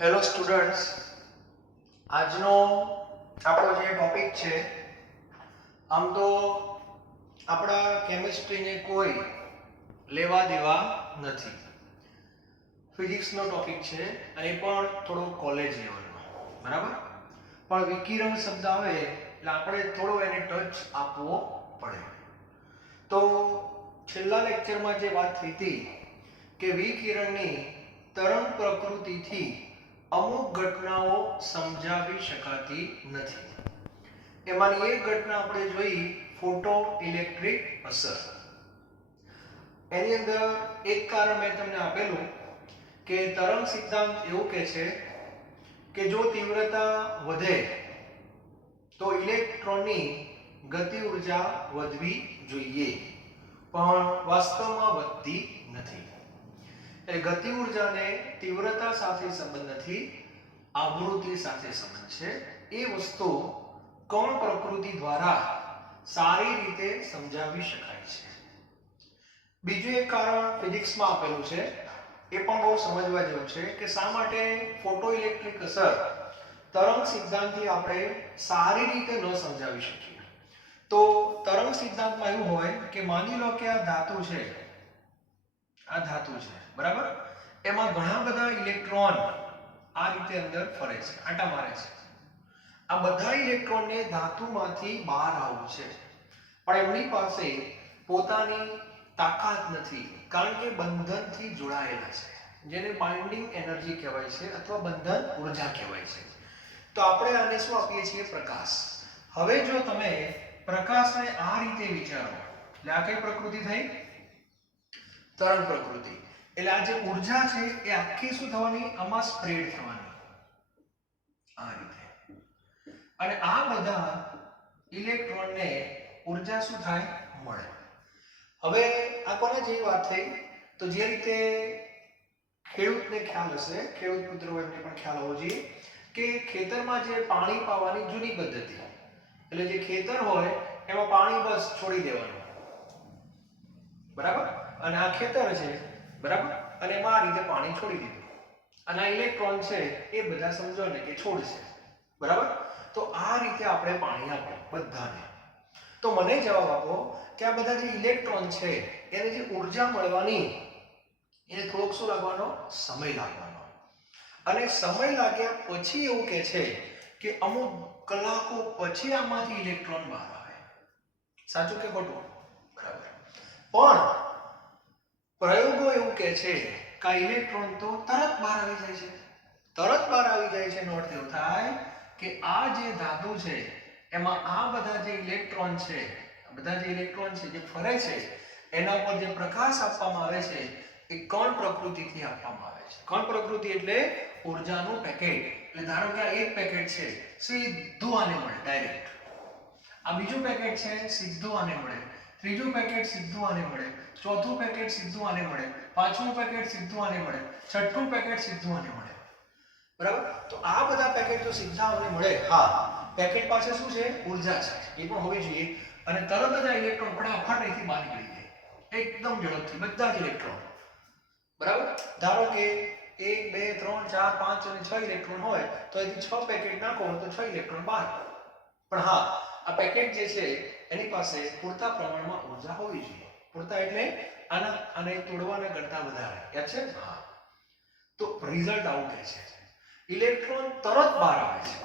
Hello students, આજનો આપણો જે ટોપિક છે, આમ તો આપણા કેમિસ્ટ્રીને કોઈ લેવા દેવા નથી. ફિઝિક્સનો ટોપિક છે અને એ પણ થોડો કોલેજ લેવલનો, બરાબર. પણ વિકિરણ શબ્દ આવે એટલે આપણે થોડો એને ટચ આપવો પડે. તો છેલ્લા લેક્ચરમાં જે વાત થઈ હતી કે વિકિરણની તરંગ પ્રકૃતિથી અમુક ઘટનાઓ સમજાવી શકાતી નથી. એમાંની એક ઘટના આપણે જોઈ, ફોટો ઇલેક્ટ્રિક અસર. એની અંદર એક કારણ મેં તમને આપેલું કે તરંગ સિદ્ધાંત એવું કહે છે કે જો તીવ્રતા વધે તો ઇલેક્ટ્રોનની ગતિ ઉર્જા વધવી જોઈએ, પણ વાસ્તવમાં વધતી નથી. એટલે ગતિ ઉર્જાને તીવ્રતા સાથે સંબંધ નથી, આવૃત્તિ સાથે સંબંધ છે. એ વસ્તુ કણ પ્રકૃતિ દ્વારા સારી રીતે સમજાવી શકાય છે. બીજું એક કારણ ફિઝિક્સમાં આપેલું છે, એ પણ બહુ સમજવા જેવું છે કે શા માટે ફોટો ઇલેક્ટ્રિક અસર તરંગ સિદ્ધાંતથી આપણે સારી રીતે ન સમજાવી શકીએ. તો તરંગ સિદ્ધાંતમાં એવું હોય કે માની લો કે આ ધાતુ છે, બરાબર. એમાં ઘણા બધા ઇલેક્ટ્રોન આ રીતે અંદર ફરે છે, આંટા મારે છે. આ બધા ઇલેક્ટ્રોનને ધાતુમાંથી બહાર આવવું છે, પણ એમની પાસે પોતાની તાકાત નથી, કારણ કે બંધનથી જોડાયેલા છે, જેને બાઇન્ડિંગ એનર્જી કહેવાય છે અથવા બંધન ઉર્જા કહેવાય છે. તો આપણે આને શું આપીએ છીએ? પ્રકાશ. હવે જો તમે પ્રકાશને આ રીતે વિચારો, એટલે આ કઈ પ્રકૃતિ થઈ? તરંગ પ્રકૃતિ. એટલે આ જે ઉર્જા છે એ આખી શું થવાની? આમાં સ્પ્રેડ થવાની, આ રીતે. અને આ બધા ઇલેક્ટ્રોનને ઉર્જા શું થાય? મળે. હવે આ કોને જેવી વાત થઈ? તો જે રીતે ખેડૂતને ખ્યાલ હશે, ખેડૂત મિત્રો એમને પણ ખ્યાલ હોવો જોઈએ કે ખેતરમાં જે પાણી પાવાની જૂની પદ્ધતિ, એટલે જે ખેતર હોય એમાં પાણી બસ છોડી દેવાનું, બરાબર. અને આ ખેતર છે, બરાબર, અને એમાં આ રીતે પાણી છોડી દીધું. અને આ ઇલેક્ટ્રોન છે એ બધા સમજો ને કે છોડ છે, બરાબર. તો આ રીતે આપણે પાણી આપીએ બધાને. તો મને જવાબ આપો કે આ બધા જે ઇલેક્ટ્રોન છે એને જે ઉર્જા મળવાની, એને થોડોક શું લાગવાનો? સમય લાગવાનો. અને સમય લાગ્યા પછી એવું કહે છે કે અમુક કલાકો પછી આમાંથી ઇલેક્ટ્રોન બહાર આવે. સાચું કે ખોટું? બરાબર. પણ પ્રયોગો એવું કહે છે કે આ ઇલેક્ટ્રોન તો તરત બહાર આવી જાય છે. તરત બહાર આવી જાય છે એનો અર્થ એવો થાય કે આ જે ધાતુ છે એમાં આ બધા જે ઇલેક્ટ્રોન છે, જે ફરે છે, એના પર જે પ્રકાશ આપવામાં આવે છે એ કણ પ્રકૃતિથી આપવામાં આવે છે. કણ પ્રકૃતિ એટલે ઉર્જાનું પેકેટ. એટલે ધારો કે આ એક પેકેટ છે, સીધું આને મળે ડાયરેક્ટ. આ બીજું પેકેટ છે, સીધું આને મળે. ત્રીજું પેકેટ સીધું આને મળે. ચોથું પેકેટ સીધું આને મળે. પાંચમું પેકેટ સીધું આને મળે. છઠ્ઠું પેકેટ સીધું આને મળે, બરાબર. તો આ બધા પેકેટ જો સીધા આને મળે, હા, પેકેટ પાસે શું છે? ઉર્જા છે, એ પણ હોવી જોઈએ. અને તરત જ આ ઇલેક્ટ્રોન ફટાફટ અહીંથી બહાર નીકળી જાય, એકદમ ઝડપથી બધા જ ઇલેક્ટ્રોન, બરાબર. ધારો કે 1 2 3 4 5 અને 6 ઇલેક્ટ્રોન હોય તો અહીંથી 6 પેકેટ નાખો તો 6 ઇલેક્ટ્રોન બહાર. પણ હા, આ પેકેટ જે છે એની પાસે પૂરતા પ્રમાણમાં ઉર્જા હોવી જોઈએ. પૂરતા એટલે આને તોડવાના કરતા વધારે, યાદ છે? હા. તો રિઝલ્ટ આવું કહે છે, ઇલેક્ટ્રોન તરત બહાર આવે છે.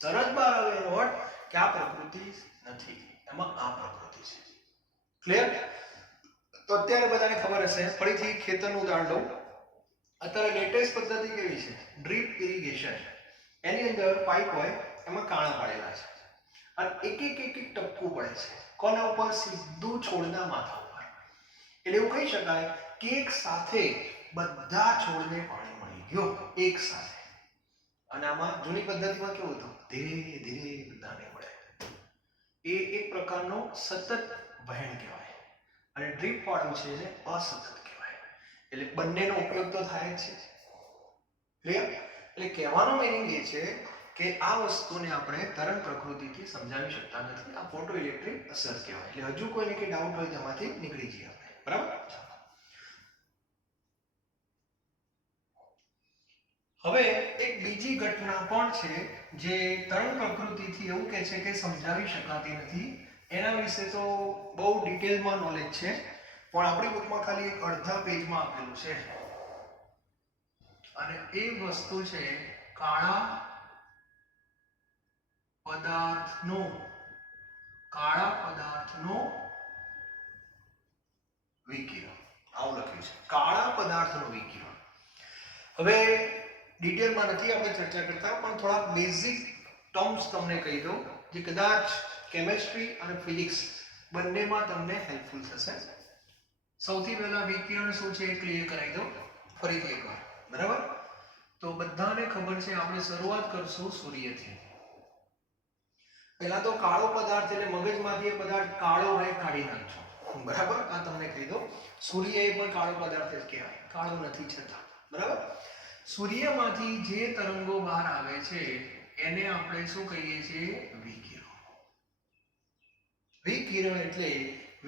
તરત બહાર આવે એનો અર્થ કે આ પ્રકૃતિ નથી, એમાં આ પ્રકૃતિ છે. ક્લિયર? તો અત્યારે બધાને ખબર હશે, ફરીથી ખેતરનું ઉદાહરણ લઉં. અત્યારે લેટેસ્ટ પદ્ધતિ કેવી છે? Drip irrigation. એની અંદર પાઇપ હોય, એમાં કાણા પાડેલા છે અને એક ટપકું પડે છે. કોના ઉપર? સીધું છોડના માથા ઉપર. એટલે એવું કહી શકાય કે એક સાથે બધા છોડને પાણી મળી ગયું, એક સાથે. અને આમાં જૂની પદ્ધતિમાં કેવું હતું? ધીરે ધીરે બધાને મળે. એ એક પ્રકારનો સતત વહેણ કહેવાય. અને ડ્રીપ વાળું છે એને અસતત કહેવાય. એટલે બંનેનો ઉપયોગ તો થાય જ છે. ક્લિયર? એટલે કહેવાનો મીનિંગ એ છે કે આ વસ્તુને આપણે તરંગ પ્રકૃતિથી સમજાવી શકતા નથી. આ ફોટો ઇલેક્ટ્રિક અસર કહેવાય. એટલે હજુ કોઈને કે ડાઉટ હોય તેમાંથી નીકળી જઈએ આપણે, બરાબર. હવે એક બીજી ઘટના પણ છે જે તરંગ પ્રકૃતિથી એવું કહે છે કે સમજાવી શકાતી નથી. એના વિશે તો બહુ ડિટેલમાં નોલેજ છે, પણ આપણી બુકમાં ખાલી એક અડધા પેજમાં આપેલું છે. અને એ વસ્તુ છે કાળા પદાર્થનો વિકિરણ. આવું લખ્યું છે, કાળા પદાર્થનું વિકિરણ. હવે ડિટેલમાં નથી આપણે ચર્ચા કરતા, પણ થોડા બેઝિક ટર્મ્સ તમને કહી દઉં જે કદાચ કેમેસ્ટ્રી અને ફિઝિક્સ બંનેમાં તમને હેલ્પફુલ થશે. સૌથી પહેલા વિકિરણ શું છે એ ક્લિયર કરાવી દઉં ફરીથી એકવાર, બરાબર? તો બધાને ખબર છે, આપણે શરૂઆત કરશું સૂર્યથી. પહેલા તો કાળો પદાર્થ એટલે મગજમાંથી એ પદાર્થ કાળો હોય કાઢી નાખજો, બરાબર? આ તમને કહી દઉં, સૂર્ય એ પણ કાળો પદાર્થ જ કહેવાય, કાળો નથી છતાં, બરાબર? સૂર્યમાંથી જે તરંગો બહાર આવે છે એને આપણે શું કહીએ છીએ? વિકિરણ. વિકિરણ એટલે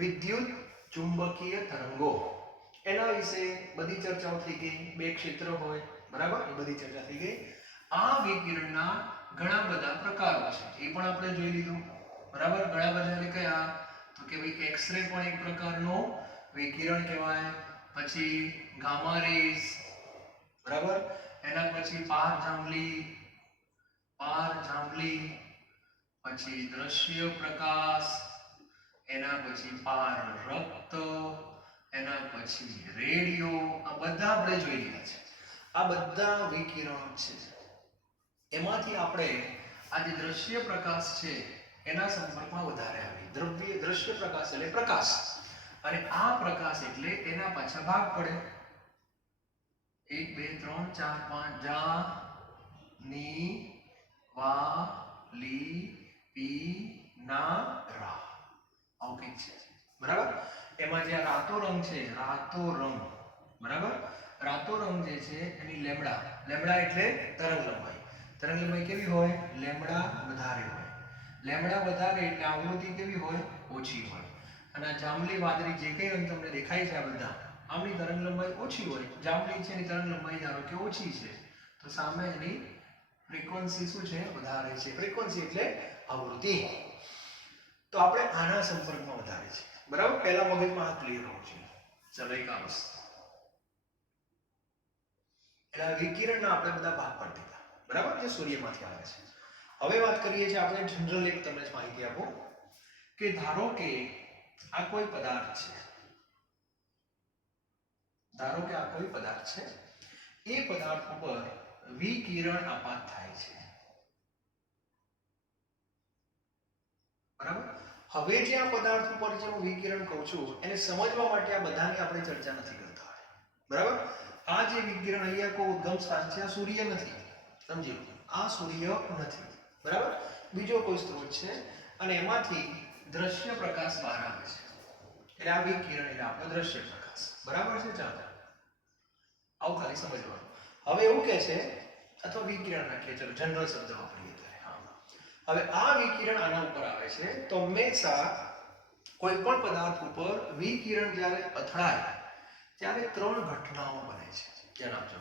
વિદ્યુત ચુંબકીય તરંગો. એના વિશે બધી ચર્ચાઓ થઈ ગઈ. બે ક્ષેત્ર હોય, બરાબર? એ બધી ચર્ચા થઈ ગઈ. આ વિકિરણના ઘણા બધા પ્રકારો છે, એ પણ આપણે જોઈ લીધું, બરાબર? ઘણા બધા એટલે કયા? તો કે ભાઈ એક્સ-રે પણ એક પ્રકારનો વિકિરણ કહેવાય, પછી ગામા રેઝ, બરાબર? એના પછી પારજાંબલી, પછી દ્રશ્ય પ્રકાશ, એના પછી પારરક્ત, એના પછી રેડિયો. આ બધા આપણે જોઈ લીધા છે. આ બધા વિકિરણ છે. એમાંથી આપણે આ જે દ્રશ્ય પ્રકાશ છે એના સંપર્કમાં વધારે આવી. દ્રશ્ય પ્રકાશ એટલે પ્રકાશ, અને આ પ્રકાશ એટલે એના પાછા ભાગ પડે. 1 2 3 4 5 જા ની વા લી પી ના રા. આવું કંઈક છે, બરાબર? એમાં જે રાતો રંગ છે, બરાબર? રાતો રંગ જે છે એની લેમ્બડા એટલે તરંગ લંબાઈ. તરંગ લંબાઈ કેવી હોય? લેમ્બડા વધારે હોય. લેમ્બડા વધારે એટલે આવૃત્તિ કેવી હોય? ઓછી હોય. અને આ જાંબલી વાદળી જે કંઈ રંગ તમને દેખાય છે, આ બધા આમની તરંગ લંબાઈ ઓછી હોય. જાંબલી છે એની તરંગ લંબાઈ ધારો કે ઓછી છે, તો સામે એની ફ્રીક્વન્સી શું છે? વધારે છે. ફ્રીક્વન્સી એટલે આવૃત્તિ. તો આપણે આના સંપર્કમાં વધારે છે, બરાબર? પહેલા મગજમાં આ ક્લિયર હોવું જોઈએ. ચલો, એક આ વસ્તુ એટલે વિકિરણના આપણે બધા ભાગ પાડી દીધા, બરાબર? જે સૂર્યમાંથી આવે છે. હવે વાત કરીએ છીએ આપણે જનરલ એક તમને માહિતી આપો કે ધારો કે આ કોઈ પદાર્થ છે, એ પદાર્થ ઉપર વિકિરણ આપાત થાય છે, બરાબર? હવે જે આ પદાર્થ ઉપર જે હું વિકિરણ કહું છું એને સમજવા માટે આ બધાની આપણે ચર્ચા નથી કરતા, બરાબર? આ જે વિકિરણ અહીંયા કોઈ ઉદ્ગમ સ્થાન છે, આ સૂર્ય નથી, સમજી લો. આ સૂર્ય નથી, બરાબર? બીજો કોઈ સ્ત્રોત છે અને એમાંથી દ્રશ્ય પ્રકાશ બહાર આવે છે, એટલે આ વિકિરણ એટલે આપણો દ્રશ્ય પ્રકાશ, બરાબર છે? ચાલો, આવું ખાલી સમજવાનું. હવે એવું કહે છે, અથવા વિકિરણ રાખીએ, ચલો જનરલ શબ્દ વાપરીએ. હવે આ વિકિરણ આના ઉપર આવે છે, તો હંમેશા કોઈ પણ પદાર્થ ઉપર વિકિરણ જ્યારે અથડાય ત્યારે ત્રણ ઘટનાઓ બને છે. ધ્યાન આપજો.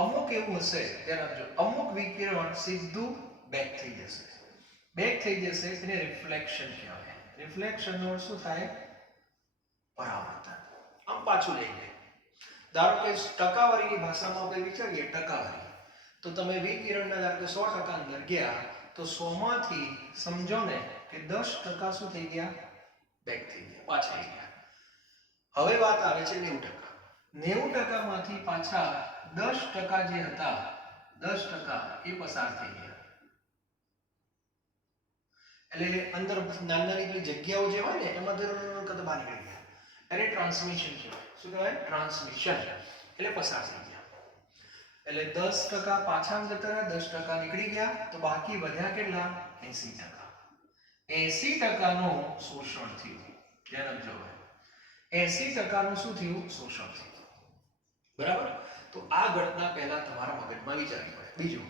અમુક એવું હશે, ધ્યાન આપજો, અમુક વિકિરણ સીધું બેક થઈ જશે, એને રિફ્લેક્શન કહેવાય. રિફ્લેક્શનનો અર્થ શું થાય? પરાવર્તન. આમ પાછું લઈ લે. ધારો કે ટકાવારીની ભાષામાં આપણે વિચારીએ ટકાવારી, તો તમે વિકિરણના ધારો કે 100% અંદર ગયા તો 100 માંથી સમજો ને કે 10% શું થઈ ગયા? બેક થઈ ગયા, પાછા આવી ગયા. હવે વાત આવે છે 90%. 90% માંથી પાછા 10% જે હતા, 10% એ પસાર થઈ ગયા. એટલે અંદર નાની જગ્યાઓ જે હોય ને એમાં દર બહાર નીકળી ગયા. એને ટ્રાન્સમિશન કહેવાય. શું કહેવાય? ટ્રાન્સમિશન. એટલે પસાર થઈ ગયા. એટલે 10% પાછા જતા રહ્યા, 10% નીકળી ગયા, તો બાકી વધ્યા કેટલા? 80%. 80% નું શોષણ થયું. ધ્યાન આપજો. 80% નું શું થયું? શોષણ થયું, બરાબર? તો આ ઘટના પહેલા તમારા મગજમાં વિચારવી પડે. બીજું,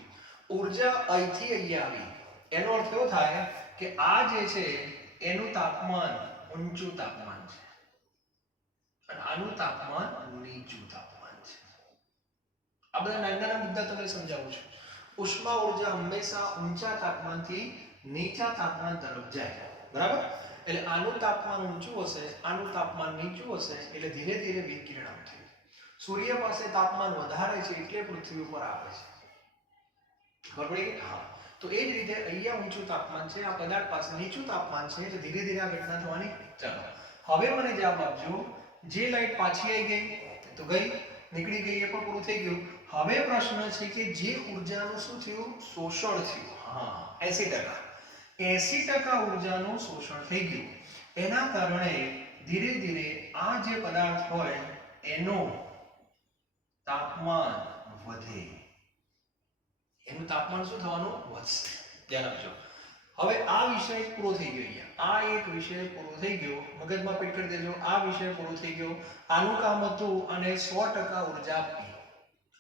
ઊર્જા અહીંથી અહીંયા આવી, એનો અર્થ એવો થાય કે આ જે છે એનું તાપમાન ઊંચું તાપમાન છે અને આનું તાપમાન નીચું તાપમાન છે. આ બધા નાના નાના મુદ્દા તમને સમજાવું છું. ઉષ્મા ઉર્જા હંમેશા ઊંચા તાપમાનથી નીચા તાપમાન તરફ જાય. બરાબર? એટલે આનું તાપમાન ઊંચું હશે, આનું તાપમાન નીચું હશે, એટલે ધીરે ધીરે વિકિરણ આવશે. સૂર્ય પાસે તાપમાન વધારે છે એટલે પૃથ્વી ઉપર આવે છે. ખબર પડી ગઈ? હા. તો એ જ રીતે અહીંયા ઊંચું તાપમાન છે, આ પદાર્થ પાસે નીચું તાપમાન છે, એટલે ધીરે ધીરે આ ઘટના થવાની. ચાલો હવે મને જવાબ આપજો. જે લાઈટ પાછી આવી ગઈ તો ગઈ, નીકળી ગઈ, એ પણ પૂરું થઈ ગયું. હવે પ્રશ્ન છે કે જે ઉર્જાનું શું થયું? શોષણ થયું. હા, 80% ઉર્જાનું શોષણ થઈ ગયું. એના કારણે ધીરે ધીરે આ જે પદાર્થ હોય એનું તાપમાન વધે. એનું તાપમાન શું થવાનું? વધશે. ધ્યાન આપજો. હવે આ વિષય પૂરો થઈ ગયો. અહીંયા આ એક વિષય પૂરો થઈ ગયો. મગજમાં પેટ કરી દેજો. આ વિષય પૂરો થઈ ગયો. આનું કામ હતું અને 100% ઉર્જા આપવી.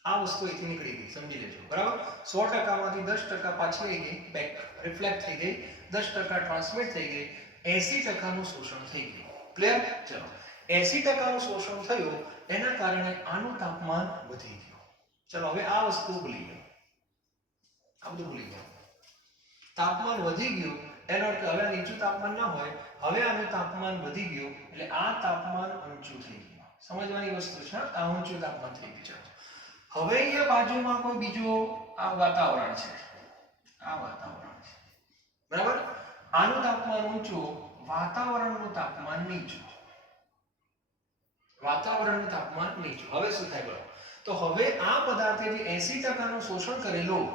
આ વસ્તુ અહીંથી નીકળી ગઈ, સમજી લેજો. બરાબર? 100% માંથી 10% પાછી આવી ગઈ, બેક રિફ્લેક્ટ થઈ ગઈ, 10% ટ્રાન્સમિટ થઈ ગઈ, 80% નું શોષણ થઈ ગયું. ક્લિયર? ચલો 80% નું શોષણ થયું એના કારણે આનું તાપમાન વધી ગયું. ચલો હવે આ વસ્તુ ભૂલી ગયો. આ બધું ભૂલી ગયો. તાપમાન વધી ગયું એનો અર્થ હવે નીચું તાપમાન ન હોય, હવે આનું તાપમાન વધી ગયું એટલે આ તાપમાન ઊંચું થઈ ગયું. સમજવાની વસ્તુ છે. આ ઊંચું તાપમાન થઈ ગયું. હવે અહીંયા બાજુમાં કોઈ બીજો આ વાતાવરણ છે. આ વાતાવરણ છે. બરાબર? આનું તાપમાન ઊંચું, વાતાવરણનું તાપમાન નીચું. વાતાવરણનું તાપમાન નીચું. હવે શું થાય બરાબર? તો હવે આ પદાર્થે જે 80% નું શોષણ કરેલું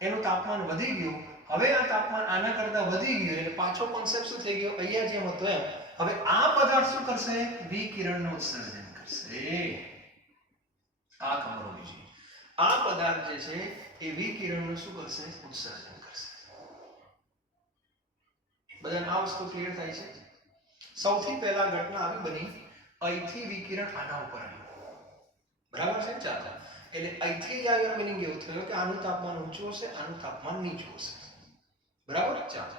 એનું તાપમાન વધી ગયું. હવે આ તાપમાન આના કરતા વધી ગયું એટલે પાછો કોન્સેપ્ટ શું થઈ ગયો? અહીંયા જેમ હતો એમ. હવે આ પદાર્થ શું કરશે? વિકિરણનું ઉત્સર્જન કરશે. આ ખબર હોવી જોઈએ. આ પદાર્થ જે છે એ વિકિરણનું શું કરશે? ઉત્સર્જન કરશે. બધાને આ વસ્તુ ક્લિયર થાય છે? સૌથી પહેલા ઘટના આવી બની, અહીંથી વિકિરણ આના ઉપર આવ્યું. બરાબર છે? ચાલો એટલે અહીંથી જ આવ્યો મીનિંગ એવું થયો કે આનું તાપમાન ઊંચું હશે, આનું તાપમાન નીચું હશે. બરાબર? ચાલો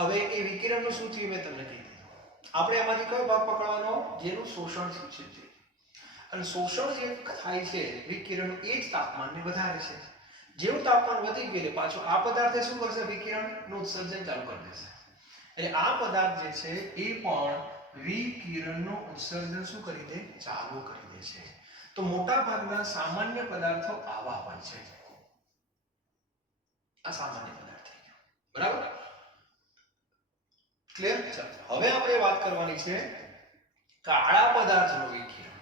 હવે એ વિકિરણનું શું થયું મેં તમને કહી દીધું. આપણે એમાંથી કયો ભાગ પકડવાનો? જેનું શોષણ થયું છે તે. અને શોષણ જે થાય છે વિકિરણ એ જ તાપમાનને વધારે છે. જેવું તાપમાન વધી ગયું એટલે પાછો આ પદાર્થે શું કરશે? વિકિરણનું ઉત્સર્જન ચાલુ કરી દેશે. એટલે આ પદાર્થ જે છે એ પણ વિકિરણનું ઉત્સર્જન શું કરી દે? ચાલુ કરી દે છે. તો મોટા ભાગના સામાન્ય પદાર્થો આવા હોય છે. આ સામાન્ય પદાર્થ થઈ ગયો. બરાબર? ક્લિયર? હવે આપણે વાત કરવાની છે કાળા પદાર્થનું વિકિરણ.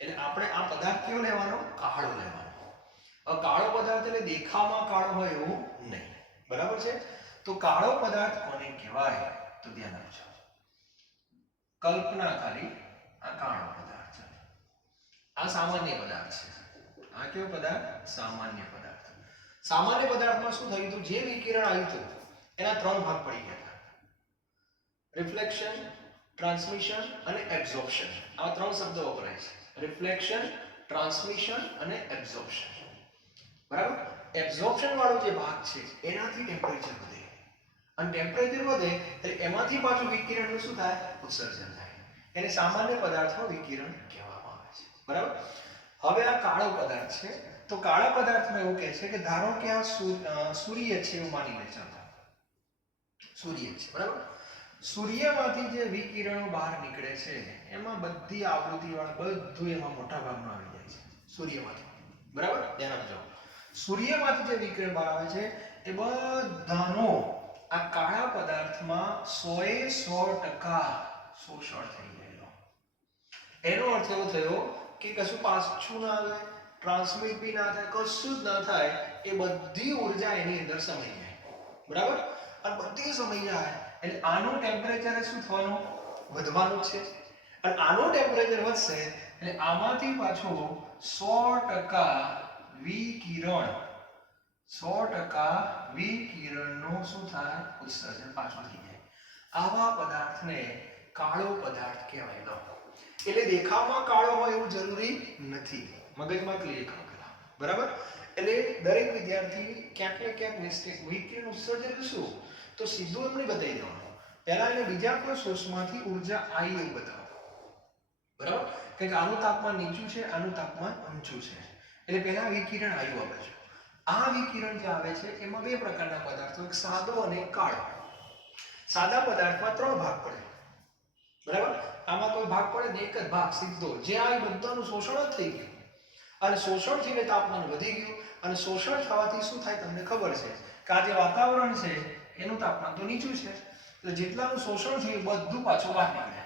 એટલે આપણે આ પદાર્થ કેવો લેવાનો? કાળો લેવાનો. હવે કાળો પદાર્થ એટલે દેખાવમાં કાળો હોય એવું નહીં. બરાબર છે? તો કાળો પદાર્થ કોને કહેવાય? તો ધ્યાન આપજો. કલ્પના કરી આ કાળો પદાર્થ છે. આ સામાન્ય પદાર્થ છે. આ કેવો પદાર્થ? સામાન્ય પદાર્થ. સામાન્ય પદાર્થમાં શું થયું હતું? જે વિકિરણ આવ્યું હતું એના 3 ભાગ પડી ગયા હતા. રિફ્લેક્શન, ટ્રાન્સમિશન અને એબ્ઝોર્પ્શન. આ 3 શબ્દો વપરાય છે. રિફ્લેક્શન, ટ્રાન્સમિશન અને એબ્ઝોર્પ્શન. બરાબર? એબ્ઝોર્પ્શન વાળો જે ભાગ છે એનાથી ટેમ્પરેચર વધે. અને ટેમ્પરેચર વધે એટલે એમાંથી પાછું વિકિરણનું શું થાય? ઉત્સર્જન થાય. એને સામાન્ય પદાર્થનું વિકિરણ કહેવામાં આવે છે. બરાબર? હવે આ કાળો પદાર્થ છે. તો કાળા પદાર્થમાં એવું કહે છે કે ધારો કે આ સૂર્ય છે એવું માની લે. ચાલો સૂર્ય છે. બરાબર? સૂર્યમાંથી જે વિકિરણો બહાર નીકળે છે એમાં બધી આવૃત્તિવાળા બધું એમાં મોટા ભાગનું આવી જાય છે સૂર્યમાંથી. બરાબર? ધ્યાન આપજો. સૂર્યમાંથી જે વિકિરણ બહાર આવે છે એ બધાનો આ કાળા પદાર્થમાં 100% શોષણ થઈ ગયેલો. એનો અર્થ એવો થયો કે કશું પાછું ના આવે, ટ્રાન્સમિટ બી ના થાય, કશું જ ના થાય. એ બધી ઉર્જા એની અંદર સમાઈ જાય. બરાબર? અને બધી સમાઈ જાય એટલે આનું ટેમ્પરેચર શું થવાનું? વધવાનું છે. અને આનું ટેમ્પરેચર વધશે એટલે આમાંથી પાછું 100% વિકિરણ 100% વિકિરણનું શું થાય? ઉત્સર્જન પાછું થઈ જાય. આવા પદાર્થને કાળો પદાર્થ કહેવાય. એટલે દેખાવમાં કાળો હોય એવું જરૂરી નથી. મગજમાં ક્લિયર કરો પેલા. બરાબર? એટલે દરેક વિદ્યાર્થી ક્યાંક ને ક્યાંક મિસ્ટેક વિકિરણ ઉત્સર્જન શું તો સીધું એમને બતાવી દેવાનું. પહેલા એને બીજા કોઈ સોર્સમાંથી ઉર્જા આવી એવું બતાવો. બરાબર? કે આનું તાપમાન નીચું છે, આનું તાપમાન ઊંચું છે. એટલે પહેલા વિકિરણ આવ્યું આ બાજુ. આ વિકિરણ જે આવે છે એમાં બે પ્રકારના પદાર્થો, એક સાદો અને એક કાળો. સાદા પદાર્થમાં ત્રણ ભાગ પડે, બરાબર. આમાં કોઈ ભાગ પડે ને, એક જ ભાગ સીધો, જે આ બધાનું શોષણ જ થઈ ગયું, અને શોષણ થઈને તાપમાન વધી ગયું, અને શોષણ થવાથી શું થાય તમને ખબર છે કે આ જે વાતાવરણ છે એનું તાપમાન તો નીચું છે, તો જેટલાનું શોષણ થયું બધું પાછું બહાર નીકળે,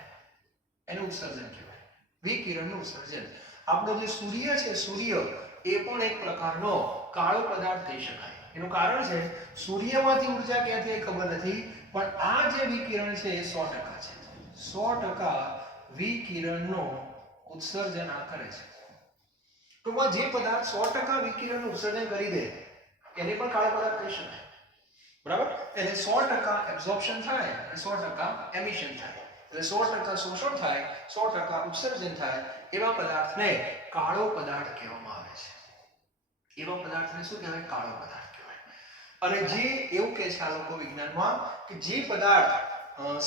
એનું ઉત્સર્જન કહેવાય, વિકિરણનું ઉત્સર્જન. આપણો જે સૂર્ય છે, સૂર્ય એ પણ એક પ્રકારનો કાળો પદાર્થ કહી શકાય. એનું કારણ છે સૂર્યમાંથી ઊર્જા ક્યાંથી એ ખબર નથી, પણ આ જે વિકિરણ છે એ 100% છે. 100% વિકિરણનો ઉત્સર્જન આ કરે છે. ટૂંકમાં જે પદાર્થ 100% વિકિરણનું ઉત્સર્જન કરી દે એને પણ કાળો પદાર્થ કહી શકાય, બરાબર. એટલે 100% એબ્ઝોર્પ્શન થાય અને 100% એમિશન થાય, એટલે 100% શોષણ થાય, 100% ઉત્સર્જન થાય, એવા પદાર્થને કાળો પદાર્થ કહેવામાં આવે છે. એવા પદાર્થને શું કહેવાય? કાળો પદાર્થ કહેવાય. અને જે એવું કહે છે આ લોકો વિજ્ઞાનમાં કે જે પદાર્થ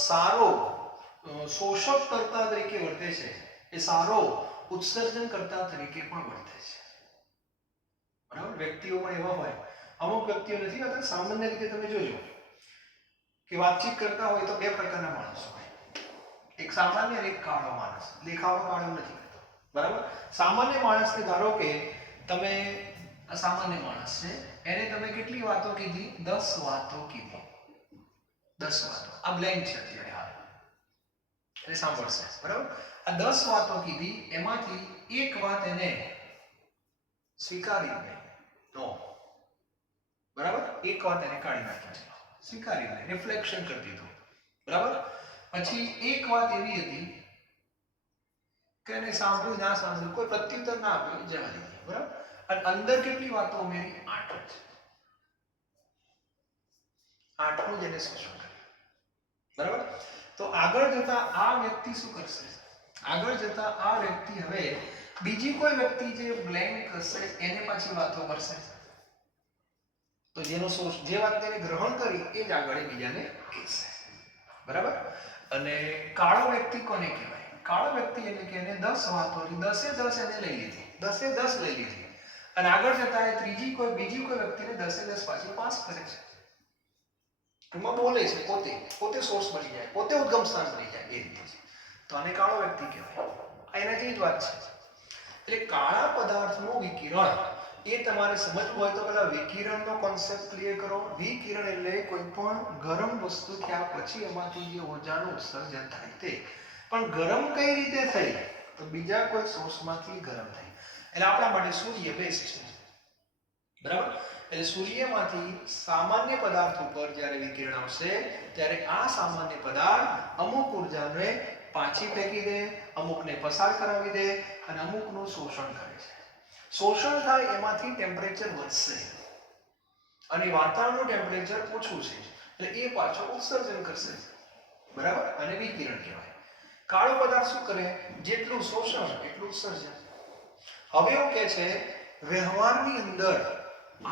સારો શોષક કરતા તરીકે વર્તે છે એ સારો ઉત્સર્જન કરતા તરીકે પણ વર્તે છે, બરાબર. વ્યક્તિઓ પણ એવા હોય, અમુક વ્યક્તિઓ નથી હોતા, સામાન્ય રીતે તમે જોજો કે વાતચીત કરતા હોય તો બે પ્રકારના માણસો હોય, એક સામાન્ય અને એક કાળો માણસ. દેખાવમાં કાળો નથી હોતો, બરાબર. સામાન્ય માણસને ધારો કે તમે, સામાન્ય માણસ છે, એને તમે કેટલી વાતો કીધી? 10 વાતો કીધી, 10 વાતો. આ બ્લેન્ક છે અત્યારે હાલ, એટલે સાંભળશે, બરાબર. આ 10 વાતો કીધી, એમાંથી એક વાત એને સ્વીકારી નહીં, નો, બરાબર. એક વાત એને કાઢી નાખી, સ્વીકારી નહીં, રિફ્લેક્શન કરી દીધું, બરાબર. પછી એક વાત એવી હતી કે એને સાંભળ્યું ના સાંભળ્યું, કોઈ પ્રત્યુત્તર ના આપ્યું, જવા દીધી, બરાબર. અને અંદર કેટલી વાતો ઉમેરી? 8 જ. 8નું જ એને શોષણ કર્યું, બરાબર. તો આગળ જતા આ વ્યક્તિ શું કરશે? આગળ જતા આ વ્યક્તિ હવે બીજી કોઈ વ્યક્તિ જે બ્લેન્ક હશે એને પાછી વાતો કરશે, તો જે વાત તેને ગ્રહણ કરી એ જ આગળ બીજાને કહેશે, બરાબર. અને કાળો વ્યક્તિ કોને કહેવાય? કાળો વ્યક્તિ એટલે કે એને 10 વાતોની 10 એને લઈ લીધી, 10 લઈ લીધી, અને આગળ જતા એ બીજી કોઈ વ્યક્તિને 10 પાછી પાસ કરે છે, ટૂંકમાં બોલે છે, પોતે સોર્સ બની જાય, પોતે ઉદ્ગમ સ્થાન બની જાય, એ રીતે છે. તો આને કાળો વ્યક્તિ કહેવાય. એનાથી જ વાત છે. એટલે કાળા પદાર્થનું વિકિરણ એ તમારે સમજવું હોય તો પેલા વિકિરણનો કોન્સેપ્ટ ક્લિયર કરો. વિકિરણ એટલે કોઈ પણ ગરમ વસ્તુ થયા પછી એમાંથી જે ઊર્જાનું ઉત્સર્જન થાય તે. પણ ગરમ કઈ રીતે થઈ? તો બીજા કોઈ સોર્સમાંથી ગરમ થઈ. એટલે આપણા માટે સૂર્ય બેસ્ટ છે, બરાબર. એટલે સૂર્યમાંથી સામાન્ય પદાર્થ ઉપર જ્યારે વિકિરણ આવશે ત્યારે આ સામાન્ય પદાર્થ અમુક ઊર્જાને પાછી ફેંકી દે, અમુકને પસાર કરાવી દે, અને અમુકનું શોષણ કરે છે. શોષણ થાય એમાંથી ટેમ્પરેચર વધશે, અને વાતાવરણનું ટેમ્પરેચર ઓછું છે એટલે એ પાછો ઉત્સર્જન કરશે, બરાબર. અને વિકિરણ કહેવાય. કાળો પદાર્થ શું કરે? જેટલું શોષણ એટલું ઉત્સર્જન. હવે એવું કહે છે વ્યવહારની અંદર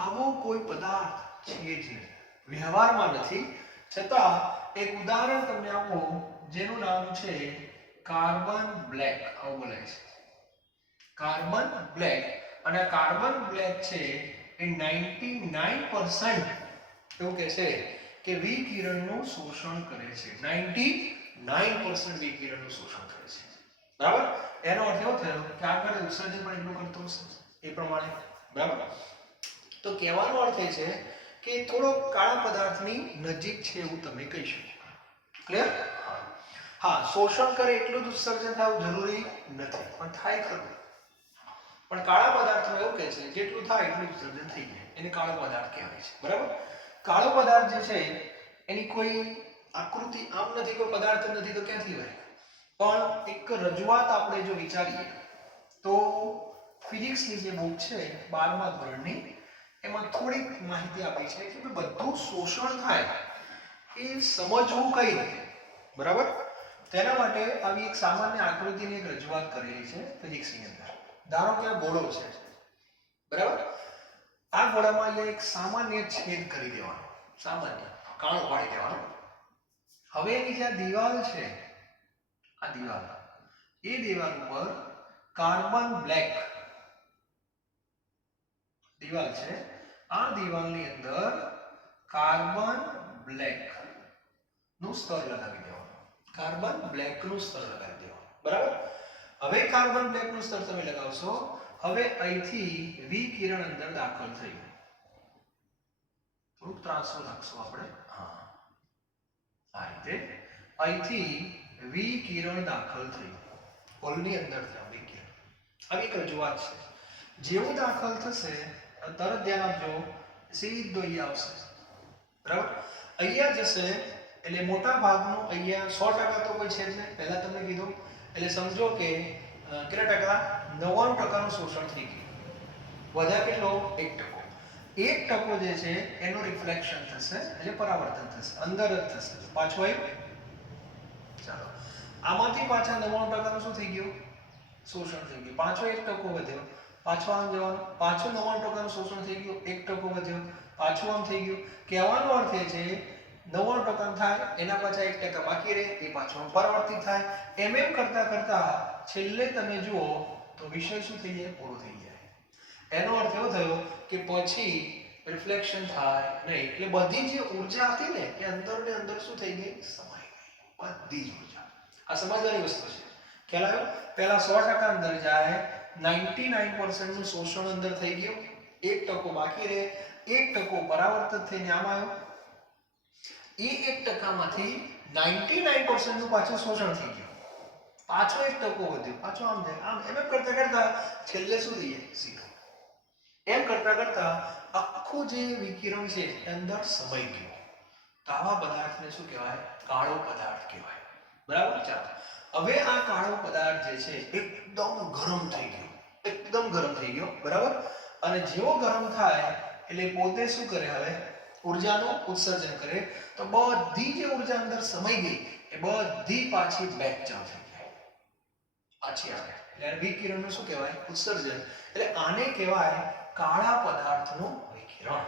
આવો કોઈ પદાર્થ છે જ નહીં, વ્યવહારમાં નથી, છતાં એક ઉદાહરણ તમને આપું જેનું નામ છે કાર્બન બ્લેક. આવું બોલાય છે, કાર્બન બ્લેક. અને કાર્બન બ્લેક છે એ 99% એવું કહે છે કે વિકિરણનું શોષણ કરે છે. 99% વિકિરણનું શોષણ કરે છે, બરાબર. એનો અર્થ એવો થયો કે આગળ ઉત્સર્જન પણ એટલું કરતો હશે એ પ્રમાણે, બરાબર. તો કહેવાનો અર્થ એ છે કે થોડો કાળા પદાર્થની નજીક છે એવું તમે કહી શકો. ક્લિયર? હા, શોષણ કરે એટલું જ ઉત્સર્જન થવું જરૂરી નથી, પણ થાય ખરું. પણ કાળા પદાર્થમાં એવું કહે છે જેટલું થાય એટલું ઉત્સર્જન થઈ જાય, એને કાળો પદાર્થ કહેવાય છે, બરાબર. કાળો પદાર્થ જે છે એની કોઈ આકૃતિ આમ નથી, કોઈ પદાર્થ નથી, તો ક્યાંથી હોય? પણ એક રજૂઆત આપણે જો વિચારીએ તો ફિઝિક્સની જે બુક છે 12મા ધોરણની, એમાં થોડીક માહિતી આપી છે કે બધું શોષણ થાય એ સમજવું કઈ રીતે, બરાબર. તેના માટે આવી એક સામાન્ય આકૃતિની એક રજૂઆત કરેલી છે ફિઝિક્સની અંદર. ધારો કે આ ગોળો છે, બરાબર. આ ગોળામાં અહીંયા એક સામાન્ય છેદ કરી દેવાનો, સામાન્ય કાણો પાડી દેવાનો. હવે એની જે દિવાલ છે, આ દિવાલ, એ દિવાલ ઉપર કાર્બન બ્લેક દિવાલ છે, આ દિવાલની અંદર કાર્બન બ્લેક નું સ્તર લગાવી દેવાનું. કાર્બન બ્લેક નું સ્તર લગાવી દેવાનું. બરાબર. હવે કાર્બન બ્લેક નું સ્તર તમે લગાવશો, હવે અહીંથી વિકિરણ અંદર દાખલ થઈ ગયું. થોડુંક ત્રાંસું રાખશું આપણે. હા, આ રીતે અહીંથી વિકિરણ દાખલ થયું. હોલની અંદર વિકિરણ. આવી એક રજૂઆત છે. જેવું દાખલ થશે તરત ધ્યાન આપજો, સીધો અહીંયા આવશે. બરાબર. અહીંયા જશે એટલે મોટા ભાગનું અહીંયા 100% તો કોઈ છે જ નહીં. પહેલા તમને કીધું એટલે સમજો કે કેટલા ટકા 99% નું શોષણ થઈ ગયું. વધ્યા કેટલો? 1%. 1% જે છે એનું રિફ્લેક્શન થશે એટલે પરાવર્તન થશે, અંદર જ થશે. પાછું આવ્યું. ચાલો, આમાંથી પાછા 99% નું શું થઈ ગયું? શોષણ થઈ ગયું. પાછો 1% વધ્યો, પાછો આમ જવાનું, પાછું 99% નું શોષણ થઈ ગયું, 1% વધ્યો, પાછું આમ થઈ ગયું. કહેવાનો અર્થ એ છે 99% થાય એના પાછા 1% બાકી રહે, એ પાછું પરાવર્તિત થાય. એમ કરતા કરતા છેલ્લે તમે જુઓ તો વિષય શું થઈ જાય? પૂરો થઈ જાય. એનો અર્થ એવો થયો કે પછી રિફ્લેક્શન થાય નહીં, એટલે બધી જે ઊર્જા હતી ને એ અંદર ને અંદર શું થઈ ગઈ? સમાઈ ગઈ. બધી જ ઊર્જા. આ સમજવાની વસ્તુ છે. ખ્યાલ આવ્યો? પહેલા 100% અંદર જાય, 99% નું શોષણ અંદર થઈ ગયું, 1% બાકી રહે, 1% પરાવર્તિત થઈને આમ આવ્યો. એ 1% માંથી 99% નું પાછું શોષણ થઈ ગયું, પાછો 1% વધ્યો, પાછો આમ જાય, આમ એમ કરતા કરતા છેલ્લે શું થઈ જાય? 0. એમ કરતા કરતા આખું જે વિકિરણ છે અંદર સમાઈ ગયું. તો આવા પદાર્થને શું કહેવાય? કાળો પદાર્થ કહેવાય. બરાબર. ચાલો, હવે આ કાળો પદાર્થ જે છે એકદમ ગરમ થઈ ગયો, એકદમ ગરમ થઈ ગયો. બરાબર. અને જેવો ગરમ થાય એટલે પોતે શું કરે? હવે ઊર્જાનું ઉત્સર્જન કરે. તો બધી જે ઊર્જા અંદર સમાઈ ગઈ એ બધી પાછી બેક ચાલ થઈ જાય, પાછી આવે. એટલે વિકિરણનું શું કહેવાય? ઉત્સર્જન. એટલે આને કહેવાય કાળા પદાર્થનું વિકિરણ.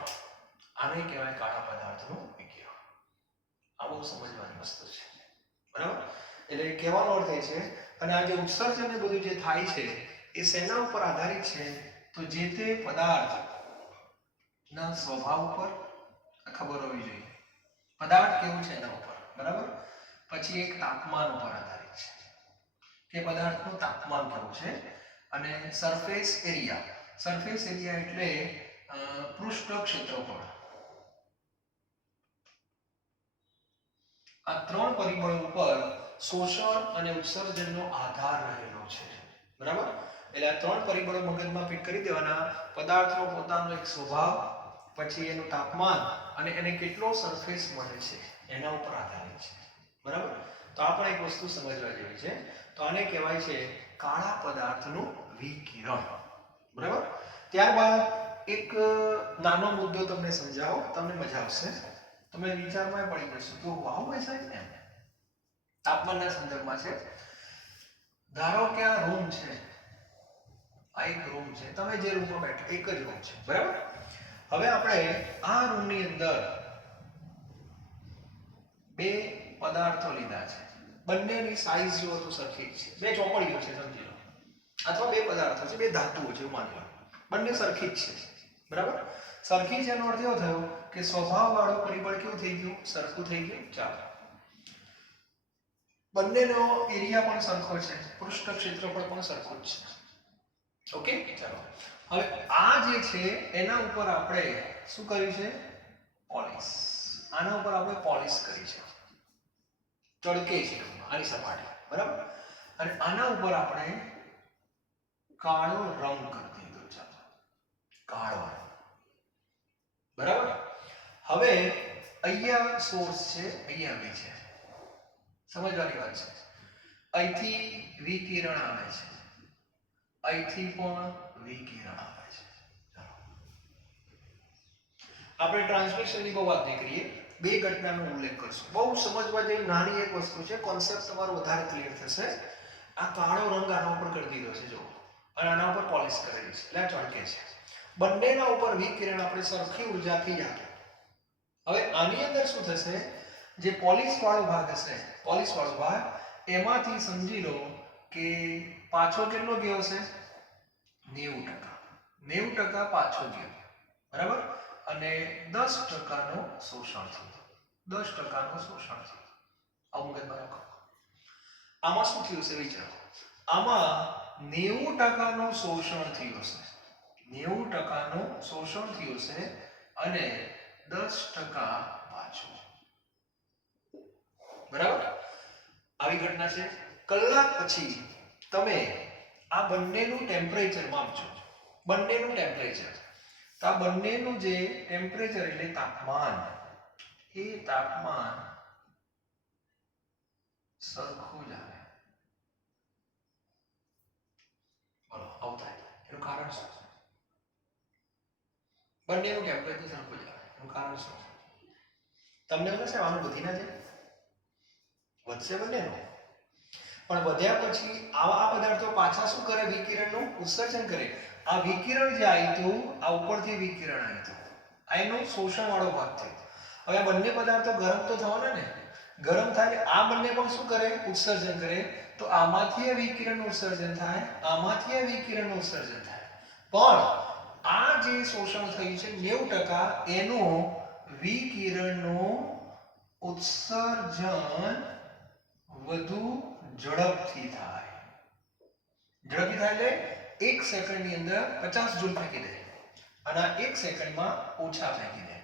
આને કહેવાય કાળા પદાર્થનું વિકિરણ. આ બહુ સમજવાની વસ્તુ છે. બરાબર. એટલે કહેવાનો અર્થ એ છે. અને આ જે ઉત્સર્જન ને બધું જે થાય છે એ શેના ઉપર આધારિત છે? તો જે તે પદાર્થ ના સ્વભાવ ઉપર ખબર હોવી જોઈએ. પદાર્થ કેવું છે એના ઉપર. બરાબર. પછી એક તાપમાન ઉપર આધારિત છે કે પદાર્થનું તાપમાન કેવું છે. અને સરફેસ એરિયા. સરફેસ એરિયા એટલે પૃષ્ઠ ક્ષેત્રફળ. આ 3 પરિબળો ઉપર શોષણ અને ઉત્સર્જનનો આધાર રહેલો છે. બરાબર. એટલે આ 3 પરિબળો મગજમાં ફિટ કરી દેવાના. પદાર્થનો પોતાનો એક સ્વભાવ, પછી એનું તાપમાન અને એને કેટલો સરફેસ મળે છે એના ઉપર આધારિત છે. બરાબર. તો આ પણ એક વસ્તુ સમજવા જેવી છે. તો આને કહેવાય છે કાળા પદાર્થનું વિકિરણ. બરાબર. ત્યારબાદ એક નાનો મુદ્દો તમને સમજાવો, તમને મજા આવશે. તમે વિચારમાં પડી જશો તો વાવ સાહેબ ને તાપમાનના સંદર્ભમાં છે. ધારો કે આ રૂમ છે, આ એક રૂમ છે, તમે જે રૂમમાં બેઠા એક જ રૂમ છે. બરાબર. હવે આપણે આ રૂમની અંદર 2 પદાર્થો લીધા છે. બંનેની સાઈઝ જુઓ તો સરખી જ છે. 2 ચોપડીઓ છે સમજી લો, અથવા 2 પદાર્થો છે, 2 ધાતુઓ છે માની લો. બંને સરખી જ છે. બરાબર. સરખી છે એનો અર્થ એવો થયો કે સ્વભાવ વાળો પરિબળ કેવું થઈ ગયું? સરખું થઈ ગયું. ચાલો, બંનેનો એરિયા પણ સરખો છે, પૃષ્ઠ ક્ષેત્રફળ પણ સરખું જ છે. ઓકે. ચાલો, હવે આ જે છે એના ઉપર આપણે શું કર્યું છે? પોલિશ. આના ઉપર આપણે પોલિશ કરી છે, ચળકે છે આની સપાટી. બરાબર. અને આના ઉપર આપણે કાળો રંગ કરી દીધો. ચાલો, કાળો રંગ. બરાબર. હવે અહીંયા સોર્સ છે, અહીંયા બી છે. સમજવાની વાત છે. અહીંથી વિકિરણ આવે છે, અહીંથી પણ વિકિરણ આવે છે. ચાલો, આપણે ટ્રાન્સમિશનની બહુ વાત નહીં કરીએ, 2 ઘટનાનો ઉલ્લેખ કરશું. બહુ સમજવા જેવી નાની એક વસ્તુ છે, કોન્સેપ્ટ તમારો વધારે ક્લિયર થશે. આ કાળો રંગ આના ઉપર કરી દીધો છે જો, અને આના ઉપર પોલિશ કરેલી છે એટલે ચળકે છે. બંનેના ઉપર વિકિરણ આપણે સરખી ઉર્જાથી આપે. હવે આની અંદર શું થશે? જે પોલિશ વાળો ભાગ હશે, પોલિશ વાળો ભાગ, એમાંથી સમજી લો કે પાછો કેટલો ગયો છે? 90%. 90% પાછો ગયો. બરાબર, અને 10%નું શોષણ થયું. 10%નું શોષણ થયું. આવું મગજમાં રાખો. આમાં શું થયું છે વિચારો. આમાં 90%નું શોષણ થયું છે. 90%નું શોષણ થયું છે અને 10% પાછું. બરાબર, આવી ઘટના છે. કલાક પછી તમે આ બંનેનું ટેમ્પરેચર માપજો. બંનેનું ટેમ્પરેચર, તો આ બંનેનું જે ટેમ્પરેચર એટલે તાપમાન, એ તાપમાન સરખું જ આવે. બોલો આવું થાય એનું કારણ શું છે? બંનેનું ટેમ્પરેચર સરખું જ આવે એનું કારણ શું છે? તમને એવું છે આનું વધી ના જાય? વધશે બંનેનું, પણ વધ્યા પછી આવા પદાર્થો પાછા શું કરે? વિકિરણનું ઉત્સર્જન કરે. આ વિકિરણ જે આવ્યું હતું, આ ઉપરથી વિકિરણ આવ્યું હતું, આ એનો શોષણ વાળો ભાગ થયો. હવે આ બંને પદાર્થો ગરમ તો થવાના ને, ગરમ થાય આ બંને પણ શું કરે? ઉત્સર્જન કરે. તો આમાંથી વિકિરણનું ઉત્સર્જન થાય, આમાંથી વિકિરણનું ઉત્સર્જન થાય. પણ આ જે શોષણ થયું છે 90%, એનું વિકિરણનું ઉત્સર્જન વધુ ઝડપથી થાય. ઝડપથી થાય એટલે 1 સેકન્ડની અંદર 50 જૂલ ફેંકી દે અને 1 સેકન્ડમાં ઓછા ફેંકી દે.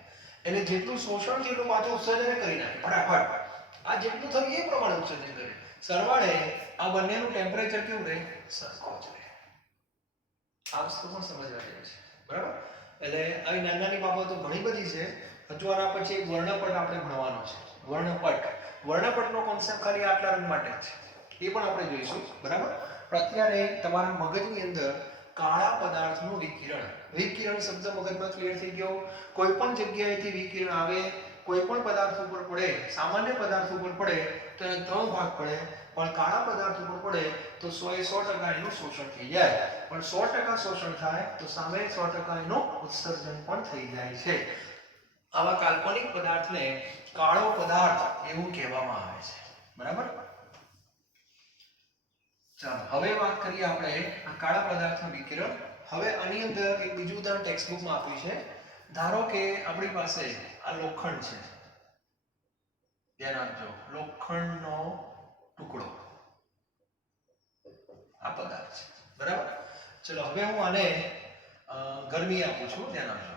એટલે જેટલું શોષણ છે એટલું પાછું ઉત્સર્જન કરી નાખે ફટાફટ. આ જેટલું થયું એ પ્રમાણે ઉત્સર્જન કરે. સરવાળે આ બંનેનું ટેમ્પરેચર કેવું રહે? સરખું જ રહે. આ વસ્તુ પણ સમજવા જેવી છે. બરાબર, એટલે આવી નાની નાની બાબતો ઘણી બધી છે. હજુ આના પછી એક વર્ણપટ આપણે ભણવાનો છે. વર્ણપટ, વર્ણપટનો કોન્સેપ્ટ ખાલી આટલા રંગ માટે છે, એ પણ આપણે જોઈશું. બરાબર, પણ અત્યારે તમારા મગજની અંદર કાળા પદાર્થનું વિકિરણ, વિકિરણ શબ્દ મગજમાં ક્લિયર થઈ ગયો. કોઈ પણ જગ્યાએથી વિકિરણ આવે, કોઈ પણ પદાર્થ ઉપર પડે, સામાન્ય પદાર્થ ઉપર પડે તો એને 3 ભાગ પડે, પણ કાળા પદાર્થ ઉપર પડે તો 100% એનું શોષણ થઈ જાય. પણ 100% શોષણ થાય તો સામે 100% એનું ઉત્સર્જન પણ થઈ જાય છે. આવા કાલ્પનિક પદાર્થને કાળો પદાર્થ એવું કહેવામાં આવે છે. બરાબર, ચાલો હવે વાત કરીએ આપણે આ કાળા પદાર્થનું વિકિરણ. હવે આની અંદર એક બીજું ઉદાહરણ ટેક્સ્ટ બુકમાં આપ્યું છે. ધારો કે આપણી પાસે આ લોખંડ છે. ધ્યાન આપજો, લોખંડનો ટુકડો આ પદાર્થ છે. બરાબર, ચલો હવે હું આને ગરમી આપું છું. ધ્યાન આપજો,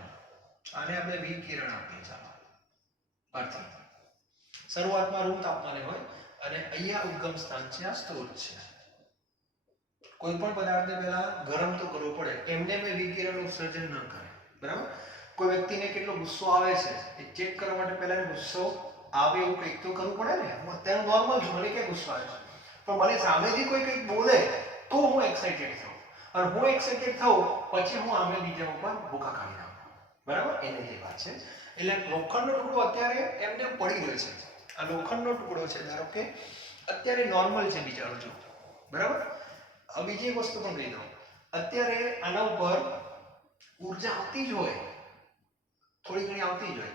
આને આપણે વિકિરણ આપીએ. ચાલો, અર્થી શરૂઆતમાં રૂમ તાપમાને હોય અને અહીંયા ઉદ્ગમ સ્થાન છે, આ સ્ત્રોત છે. કોઈ પણ પદાર્થને પહેલા ગરમ તો કરવો પડે, એમને મેં વિકિરણ ઉત્સર્જન ન કરે. બરાબર, કોઈ વ્યક્તિને કેટલો ગુસ્સો આવે છે એ ચેક કરવા માટે પહેલા ગુસ્સો આવે એવું કંઈક તો કરવું પડે ને. હું અત્યારે નોર્મલ છું, મને ક્યાં ગુસ્સો આવે છે, પણ મને સામેથી કોઈ કંઈક બોલે તો હું એક્સાઇટેડ થાઉં, અને હું એક્સાઇટેડ થાઉં પછી હું આમે બીજા ઉપર ભૂકા કાઢી નાખું. બરાબર, એને જે વાત છે. એટલે લોખંડનો ટુકડો અત્યારે એમને પડી રહ્યો છે. આ લોખંડનો ટુકડો છે, ધારો કે અત્યારે નોર્મલ છે, બિચારો જો. બરાબર, હવે બીજી એક વસ્તુ પણ કહી દઉં. અત્યારે આના ઉપર ઊર્જા આવતી જ હોય, થોડી ઘણી આવતી જ હોય,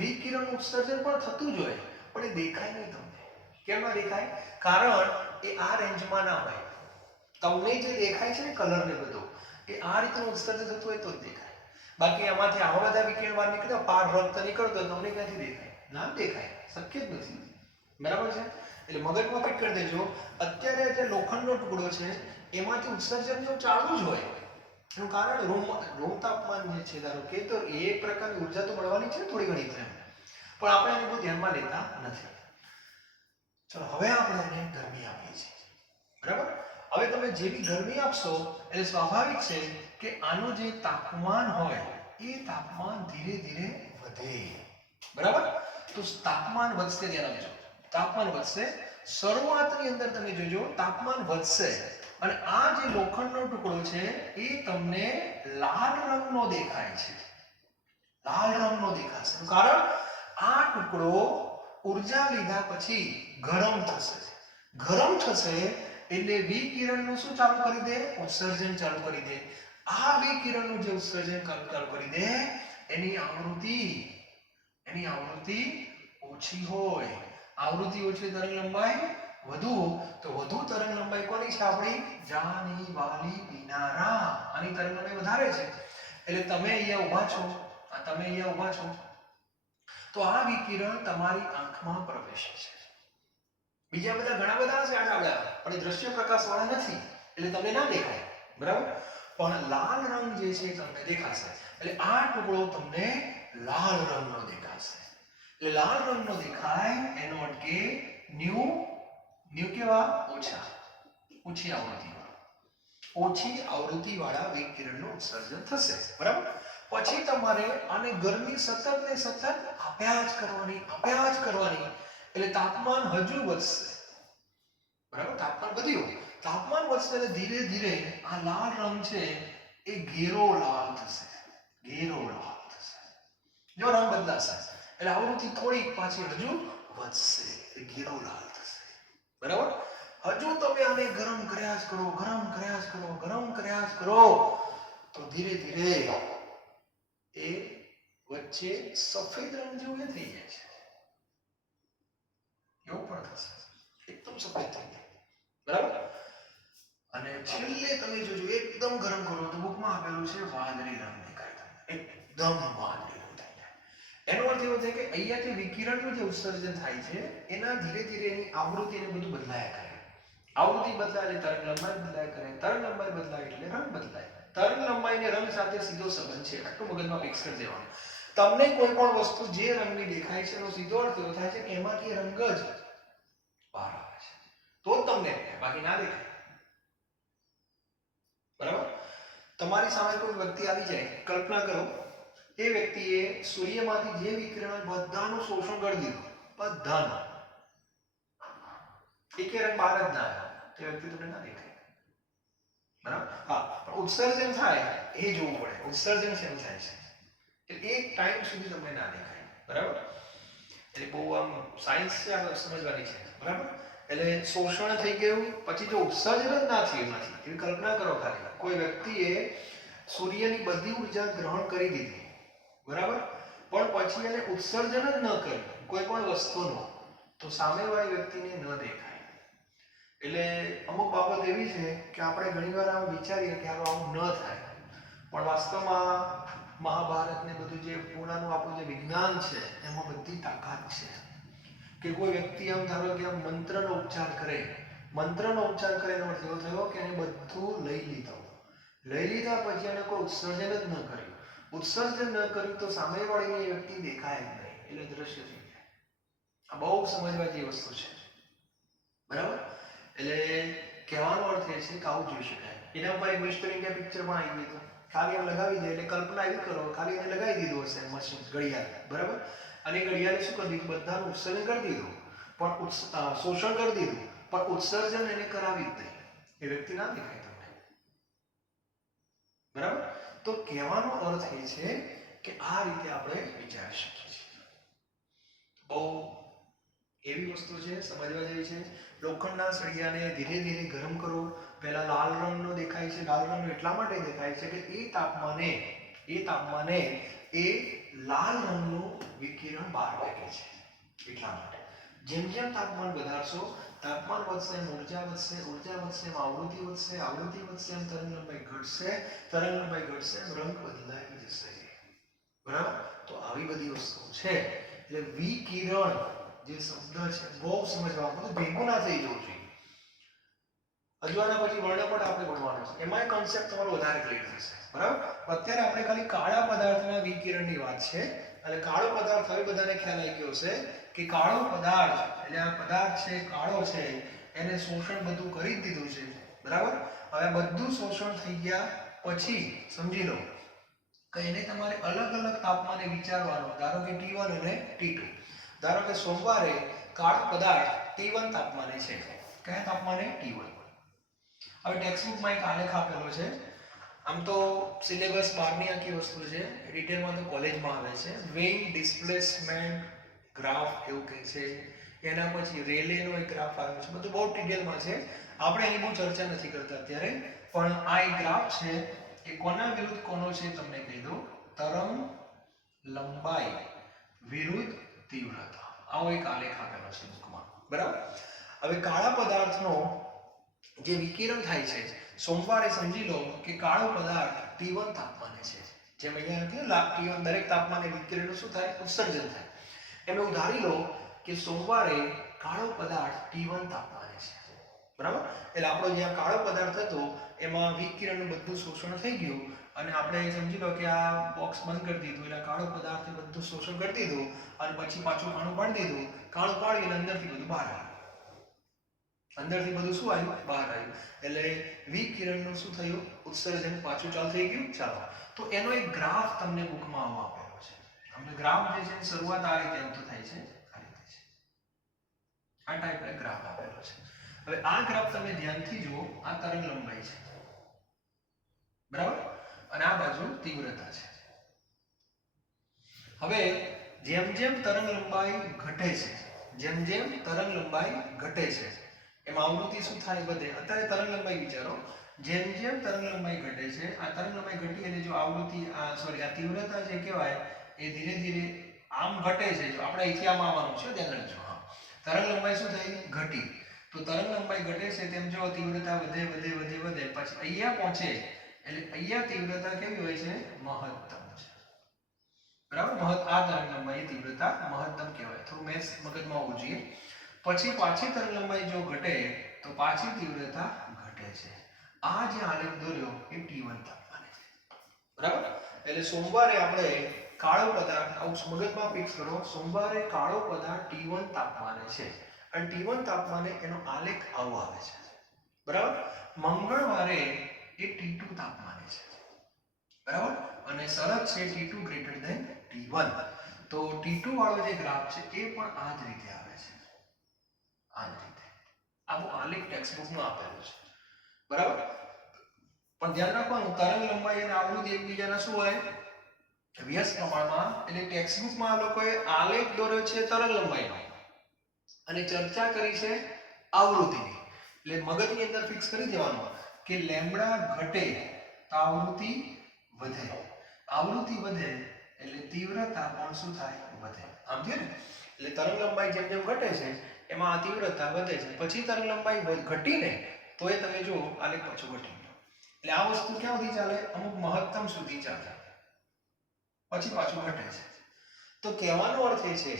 વિકિરણ ઉત્સર્જન પણ થતું જ હોય, પણ એ દેખાય નહીં તમને. કેમ ના દેખાય? કારણ એ આ રેન્જમાં ના હોય. તમને જે દેખાય છે ને કલર ને બધું, એ આ રીતનું ઉત્સર્જન થતું હોય તો જ દેખાય. બાકી આમાંથી આવા બધા વિકિરણ બહાર નીકળે, પાર રક્ત નીકળતો તમને ક્યાંથી દેખાય? ના દેખાય, શક્ય જ નથી. બરાબર છે, એટલે મગજમાં ફિટ કરી દેજો. અત્યારે જે લોખંડનો ટુકડો છે એમાંથી ઉત્સર્જન તો ચાલુ જ હોય. એનું કારણ રૂમ તાપમાન જે છે, ધારો કે, તો એક પ્રકારની ઊર્જા તો મળવાની છે થોડી ઘણી તો, પણ આપણે એને બહુ ધ્યાનમાં લેતા નથી. ચલો હવે આપણે એને ગરમી આપીએ છીએ. બરાબર, હવે તમે જેવી ગરમી આપશો એટલે સ્વાભાવિક છે કે આનું જે તાપમાન હોય એ તાપમાન ધીરે ધીરે વધે. બરાબર, તો તાપમાન વધશે. ધ્યાન આપજો, તાપમાન વધશે. શરૂઆતની અંદર તમે જોજો તાપમાન વધશે અને આ જે લોખંડનો ટુકડો છે એ તમને લાલ રંગનો દેખાય છે. લાલ રંગનો દેખાશે, કારણ આ ટુકડો ઊર્જા લીધા પછી ગરમ થશે. ગરમ થશે એટલે વિકિરણનું શું ચાલુ કરી દે? ઉત્સર્જન ચાલુ કરી દે. આ વિકિરણનું જે ઉત્સર્જન ચાલુ કરી દે એની આવૃત્તિ ઓછી હોય. આવૃત્તિ ઓછી, તરંગ લંબાઈ વધુ. તો વધુ તરંગ લંબાઈ કોની છે? આપણી જાની વાલી પીનારા. આની તરંગ લંબાઈ વધારે છે. એટલે તમે અહીંયા ઊભા છો, આ તમે અહીંયા ઊભા છો તો આ વિકિરણ તમારી આંખમાં પ્રવેશે છે. બીજા બધા ઘણા બધા હશે આડા પણ એ દ્રશ્ય પ્રકાશ વાળા નથી એટલે તમને ના દેખાય, બરાબર? પણ લાલ રંગ જે છે તમને દેખાશે. એટલે આ ટુકડો તમને લાલ રંગનો દેખાશે. એટલે લાલ રંગનો દેખાય એનો અર્થ કે ન્યુ કેવા ઓછી આવૃત્તિ વાળા વિકિરણનું ઉત્સર્જન થશે, બરાબર? પછી તમારે આને ગરમી સતત ને સતત આપ્યા જ કરવાની એટલે તાપમાન હજુ વધશે, બરાબર? તાપમાન વધશે એટલે ધીરે ધીરે આ લાલ રંગ છે એ ઘેરો લાલ થશે. જો રંગ બદલાશે એટલે આવૃત્તિ થોડીક પાછી હજુ વધશે, એ ઘેરો લાલ થશે, બરાબર? હજુ તમે આને ગરમ કર્યા જ કરો તો ધીરે ધીરે એ વચ્ચે સફેદ રંગ જેવું થઈ જાય છે. એવું પણ થશે, એકદમ સફેદ થઈ જાય, બરાબર? અને છેલ્લે તમે જોજો એકદમ ગરમ કરો તો બુકમાં આપેલું છે વાદળી રંગ દેખાય, એકદમ વાદળી રંગ થઈ જાય. એનો અર્થ એવો થાય કે અહીંયાથી વિકિરણનું જે ઉત્સર્જન થાય છે એના ધીરે ધીરે એની આવૃત્તિ ને બધું બદલાયા કરે. આવૃત્તિ બદલાય એટલે તરંગ લંબાઈ બદલાય કરે, તરંગ લંબાઈ બદલાય એટલે રંગ બદલાય. તરંગ લંબાઈ ને રંગ સાથે સીધો સંબંધ છે, આટલું મગજમાં ફિક્સ કરી દેવાનું. તમને કોઈ પણ વસ્તુ જે રંગની દેખાય છે એનો સીધો અર્થ એવો થાય છે કે એમાંથી રંગ જ બહાર આવે છે તો જ તમને દેખાય, બાકી ના દેખાય, બરાબર? તમારી સામે કોઈ વ્યક્તિ આવી જાય, કલ્પના કરો એ વ્યક્તિએ સૂર્યમાંથી જે વિકિરણ બધાનું શોષણ કરી દીધું, બધાનું, એકે રંગ બહાર જ ના આવ્યો, તે વ્યક્તિ તમને ના દેખાય, બરાબર? હા, પણ ઉત્સર્જન થાય એ જોવું પડે. ઉત્સર્જન શેનું થાય છે એટલે એક ટાઈમ સુધી તમને ના દેખાય, બરાબર? એટલે બહુ આમ સાયન્સ છે, આ સમજવાની છે, બરાબર? એટલે શોષણ થઈ ગયું પછી જો ઉત્સર્જન જ ના થયું એમાંથી, એવી કલ્પના કરો ખાલી કોઈ વ્યક્તિએ સૂર્યની બધી ઉર્જા ગ્રહણ કરી દીધી, બરાબર? પણ પછી એને ઉત્સર્જન જ ન કર્યું કોઈ પણ વસ્તુનું, તો સામેવાળી વ્યક્તિને ન દેખાય. એટલે અમુક બાબત એવી છે કે આપણે ઘણીવાર આમ વિચારીએ કે આવું ન થાય, પણ વાસ્તવમાં મહાભારત ને બધું જે પુરાણનું આપણું જે વિજ્ઞાન છે એમાં બધી તાકાત છે કે કોઈ વ્યક્તિ આમ ધારો કે આમ મંત્રનો ઉચ્ચાર કરે એનો અર્થ એવો થયો કે એને બધું લઈ લીધા પછી એને કોઈ ઉત્સર્જન જ ન કર્યું તો સામેવાળીની વ્યક્તિ દેખાય જ નહીં, એટલે દ્રશ્ય થઈ જાય. આ બહુ સમજવા જેવી વસ્તુ છે, બરાબર? એટલે કહેવાનો અર્થ એ છે કે આવું જોઈ શકાય. એના ઉપર એક મિસ્ટર ઇન્ડિયા પિક્ચર પણ આવી ગયું, ખાલી એમ લગાવી દે એટલે કલ્પના એવી કરો ખાલી એને લગાવી દીધું હશે મશીન ઘડિયાળ, બરાબર? અને ઘડિયાળે શું કરી દીધું, બધાનું ઉત્સર્જન કરી દીધું પણ શોષણ કરી દીધું પણ ઉત્સર્જન એને કરાવી જ નહીં, એ વ્યક્તિ ના દેખાય તમને, બરાબર? તો કહેવાનો અર્થ એ છે કે આ રીતે આપણે વિચારી શકીએ છીએ. બહુ એવી વસ્તુ છે, સમજવા જેવી છે. લોખંડના સળિયાને ધીરે ધીરે ગરમ કરો, પહેલા લાલ રંગનો દેખાય છે. લાલ રંગનો એટલા માટે દેખાય છે કે એ તાપમાને એ લાલ રંગનું વિકિરણ બહાર ફેંકે છે, એટલા માટે. જેમ જેમ તાપમાન વધારશો, તાપમાન વધશે એમ ઉર્જા વધશે એમ આવૃત્તિ વધશે એમ તરંગ લંબાઈ ઘટશે એમ રંગ બદલાઈ જશે, બરાબર? તો આવી બધી વસ્તુ છે. એટલે વિકિરણ જે શબ્દ છે બહુ સમજવા, બધું ભેગું ના થઈ જવું જોઈએ. હજુ આના પછી વર્ણપટ આપણે ભણવાનું છે, એમાં કોન્સેપ્ટ તમારો વધારે ક્લિયર થશે, બરાબર? અત્યારે આપણે ખાલી કાળા પદાર્થના વિકિરણની વાત છે. અને કાળો પદાર્થ હવે બધાને ખ્યાલ આવી ગયો છે કે કાળો પદાર્થ એટલે આ પદાર્થ છે કાળો છે, એને શોષણ બધું કરી દીધું છે, બરાબર? હવે બધું શોષણ થઈ ગયા પછી સમજી લો કે એને તમારે અલગ અલગ તાપમાને વિચારવાનું. ધારો કે T1 અને T2. ધારો કે સોમવારે કાળો પદાર્થ T1 તાપમાને છે, કયા તાપમાને? T1. હવે ટેક્સ્ટબુકમાં એક આલેખ આપેલો છે. આમ તો સિલેબસ બહારની આખી વસ્તુ છે, ડિટેલમાં તો કોલેજમાં આવે છે. વેઇંગ ડિસ્પ્લેસમેન્ટ ગ્રાફ એવું કહે છે. એના પછી રેલેનો એક ગ્રાફ આવ્યો છે, બધું બહુ ડિટેલમાં છે, આપણે એની બહુ ચર્ચા નથી કરતા અત્યારે. પણ આ એક ગ્રાફ છે એ કોના વિરુદ્ધ કોનો છે તમને કહી દઉં. તરંગ લંબાઈ વિરુદ્ધ તીવ્રતા, આવો એક આલેખ આપેલો છે બુકમાં, બરાબર? હવે કાળા પદાર્થનો જે વિકિરણ થાય છે સોમવારે સમજી લો કે કાળો પદાર્થ T1 તાપમાને છે, જેમ અહીંયા હતું T1 દરેક તાપમાને વિકિરણનું શું થાય ઉત્સર્જન થાય એમ એવું ધારી લો કે સોમવારે કાળો પદાર્થ T1 તાપમાને છે બરાબર એટલે આપણો જ્યાં કાળો પદાર્થ હતો એમાં વિકિરણનું બધું શોષણ થઈ ગયું અને આપણે સમજી લો કે આ બોક્સ બંધ કરી દીધું એટલે કાળો પદાર્થે બધું શોષણ કરી દીધું અને પછી પાછું કાળું પાડી દીધું કાળું પાડીને અંદરથી બધું બહાર આવ્યું અંદરથી બધું શું આવ્યું બહાર આવ્યું એટલે વિકિરણનું શું થયું ઉત્સર્જન પાછું ચાલુ થઈ ગયું ચાલો તો એનો એક ગ્રાફ તમને બુકમાં આપેલો છે તમને ગ્રાફ જે છે શરૂઆત આ રીતે અંત થાય છે આ રીતે છે આ ટાઈપનો ગ્રાફ આપેલો છે હવે આ ગ્રાફ તમે ધ્યાનથી જુઓ આ તરંગ લંબાઈ છે બરાબર અને આ બાજુ તીવ્રતા છે હવે જેમ જેમ તરંગ લંબાઈ ઘટે છે જેમ જેમ તરંગ લંબાઈ ઘટે છે એમ આવૃત્તિ શું થાય વધે અત્યારે તરંગ લંબાઈ વિચારો જેમ જેમ તરંગ લંબાઈ ઘટે છે આ તરંગ લંબાઈ ઘટી એટલે જો આવૃત્તિ આ તીવ્રતા જે કહેવાય એ ધીરે ધીરે આમ ઘટે છે જો આપણે અહીંથી આમ આવવાનું છે ધ્યાન રાખજો હા તરંગ લંબાઈ શું થઈ ઘટી તો તરંગ લંબાઈ ઘટે છે તેમ જો તીવ્રતા વધે વધે વધે વધે પછી અહીંયા પહોંચે એટલે અહીંયા તીવ્રતા કેવી હોય છે મહત્તમ છે બરાબર આ તરંગ લંબાઈ તીવ્રતા મહત્તમ કહેવાય થોડું મેથ્સ મગજમાં હોવું જોઈએ પછી પાછી તરંગ લંબાઈ જો ઘટે તો પાછી તીવ્રતા ઘટે છે આ જે આલેખ દોર્યો એ T1 તાપમાને છે બરાબર એટલે સોમવારે આપણે કાળો પદાર્થ આવું મગજમાં ફિક્સ કરો સોમવારે કાળો પદાર્થ T1 તાપમાને છે અને T1 તાપમાને એનો આલેખ આવો આવે છે બરાબર મંગળવારે એ T2 તાપમાને છે બરાબર અને શરત છે T2 ગ્રેટર ધેન T1 તો T2 વાળો જે ગ્રાફ છે એ પણ આ જ રીતે આવે છે આ જ રીતે આવો આલેખ ટેક્સ્ટ બુકમાં આપેલો છે બરાબર પણ ધ્યાન રાખવાનું તરંગ લંબાઈ અને આવૃત્તિ એકબીજાના શું હોય વ્યસ્ત પ્રમાણમાં એટલે ટેક્સ્ટ બુકમાં આ લોકોએ આલેખ દોર્યો છે તરંગ લંબાઈનો અને ચર્ચા કરી છે આવૃત્તિની એટલે મગજની અંદર ફિક્સ કરી દેવાનું કે લેમ્બડા ઘટે તો આવૃત્તિ વધે આવૃત્તિ વધે એટલે તીવ્રતા પણ શું થાય વધે આમ છે ને એટલે તરંગ લંબાઈ જેમ જેમ ઘટે છે એમાં આ તીવ્રતા વધે છે પછી તરંગ લંબાઈ ઘટીને તો એ તમે જો આલેખ પાછો ઘટી ગયો એટલે આ વસ્તુ ક્યાં સુધી ચાલે અમુક મહત્તમ સુધી ચાલે પછી પાછું ઘટે છે તો કહેવાનો અર્થ એ છે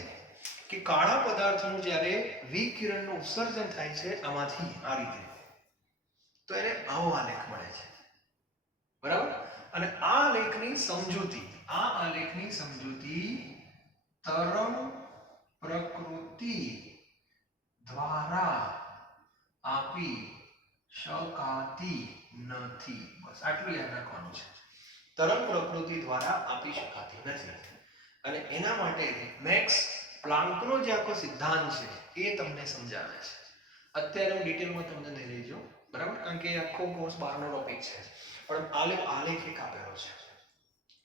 કે કાળા પદાર્થનું જ્યારે વિકિરણનું ઉત્સર્જન થાય છે આમાંથી આ રીતે તો એને આવો આલેખ મળે છે બરાબર અને આ આલેખની સમજૂતી તરંગ પ્રકૃતિ દ્વારા આપી શકાતી નથી બસ આટલું યાદ રાખવાનું છે તરંગ પ્રકૃતિ દ્વારા આપી શકાતી નથી અને એના માટે મેક્સ પ્લાન્કનો જે આખો સિદ્ધાંત છે એ તમને સમજાવે છે અત્યારે હું ડિટેલમાં તમને નહીં લઈ જાઉં બરાબર કારણ કે આખો કોર્સ બહારનો ટોપિક છે પણ આલેખ એક આપેલો છે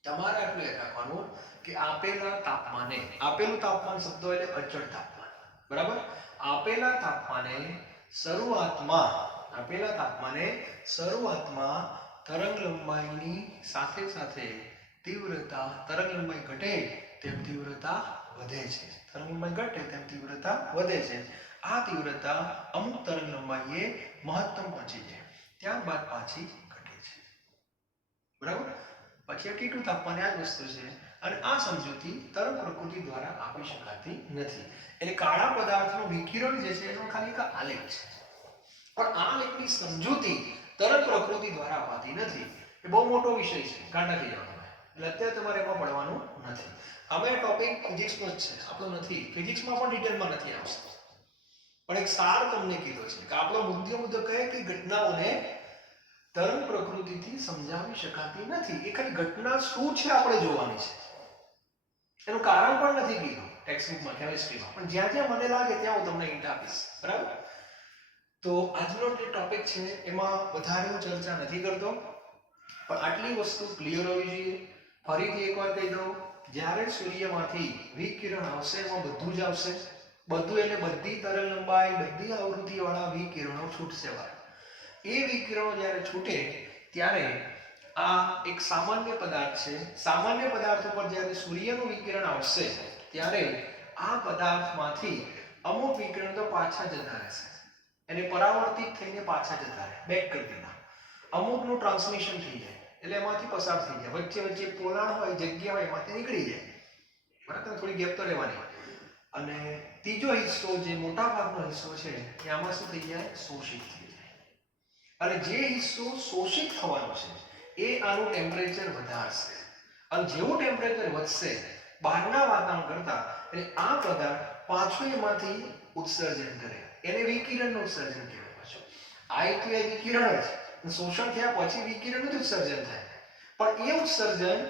તમારે આટલું યાદ રાખવાનું કે આપેલા તાપમાને આપેલું તાપમાન શબ્દ એટલે અચળ તાપમાન બરાબર આપેલા તાપમાને શરૂઆતમાં તરંગ લંબાઈની સાથે સાથે તીવ્રતા તરંગ લંબાઈ ઘટે તેમ તીવ્રતા વધે છે તરંગ લંબાઈ ઘટે તેમ તીવ્રતા વધે છે આ તીવ્રતા અમુક તરંગ લંબાઈએ મહત્તમ પહોંચી જાય ત્યારબાદ પાછી ઘટે છે બરાબર પછી T2 તાપમાને આ જ વસ્તુ છે અને આ સમજૂતી તરંગ પ્રકૃતિ દ્વારા આપી શકાતી નથી એટલે કાળા પદાર્થનું વિકિરણ જે છે એનો ખાલી એક આલેખ છે પણ આ આલેખની સમજૂતી તરંગ પ્રકૃતિ દ્વારા અપાતી નથી એ બહુ મોટો વિષય છે ગાંડા થઈ જવાનો એટલે અત્યારે તમારે એમાં પડવાનું નથી અમે ટોપિક ફિઝિક્સનો જ છે આપણો નથી ફિઝિક્સમાં પણ ડિટેલમાં નથી આવશે પણ એક સાર તમને કીધો છે કે આપણો મુદ્દો કહે કે ઘટનાઓને તરંગ પ્રકૃતિથી સમજાવી શકાતી નથી એ ખાલી ઘટના શું છે આપણે જોવાની છે એનું કારણ પણ નથી કીધું ટેક્સ્ટ બુકમાં કેમિસ્ટ્રીમાં પણ જ્યાં જ્યાં મને લાગે ત્યાં હું તમને હિન્ટ આપીશ બરાબર તો આજનો જે ટોપિક છે એમાં વધારે હું ચર્ચા નથી કરતો પણ આટલી વસ્તુ ક્લિયર હોવી જોઈએ ફરીથી એકવાર કહી દઉં જ્યારે સૂર્યમાંથી વિકિરણ આવશે એમાં બધું જ આવશે બધું એટલે બધી તરંગ લંબાઈ બધી આવૃત્તિવાળા વિકિરણો છૂટશે બહાર એ વિકિરણો જ્યારે છૂટે ત્યારે આ એક સામાન્ય પદાર્થ છે સામાન્ય પદાર્થ ઉપર જ્યારે સૂર્યનું વિકિરણ આવશે ત્યારે આ પદાર્થમાંથી અમુક વિકિરણ તો પાછા જતા રહેશે એને પરાવર્તિત થઈને પાછા જતા રહે બેક કરી દેના અમુકનું ટ્રાન્સમિશન થઈ જાય એટલે એમાંથી પસાર થઈ જાય, વચ્ચે વચ્ચે પોલાણ હોય, જગ્યા હોય, એમાંથી નીકળી જાય. બરાબર, થોડી ગેપ તો રહેવાની. અને ત્રીજો હિસ્સો જે મોટા ભાગનો હિસ્સો છે એ આમાં શું થઈ જાય, શોષિત થઈ જાય. અને જે હિસ્સો શોષિત થવાનો છે એ આનું ટેમ્પરેચર વધારશે. અને જેવું ટેમ્પરેચર વધશે બહારના વાતાવરણ કરતા, એટલે આ પદાર્થ પાછો એમાંથી ઉત્સર્જન કરે. એને વિકિરણનું ઉત્સર્જન કહેવાય. પાછું આ એક વિકિરણ જ, શોષણ થયા પછી વિકિરણનું જ ઉત્સર્જન થાય. પણ એ ઉત્સર્જન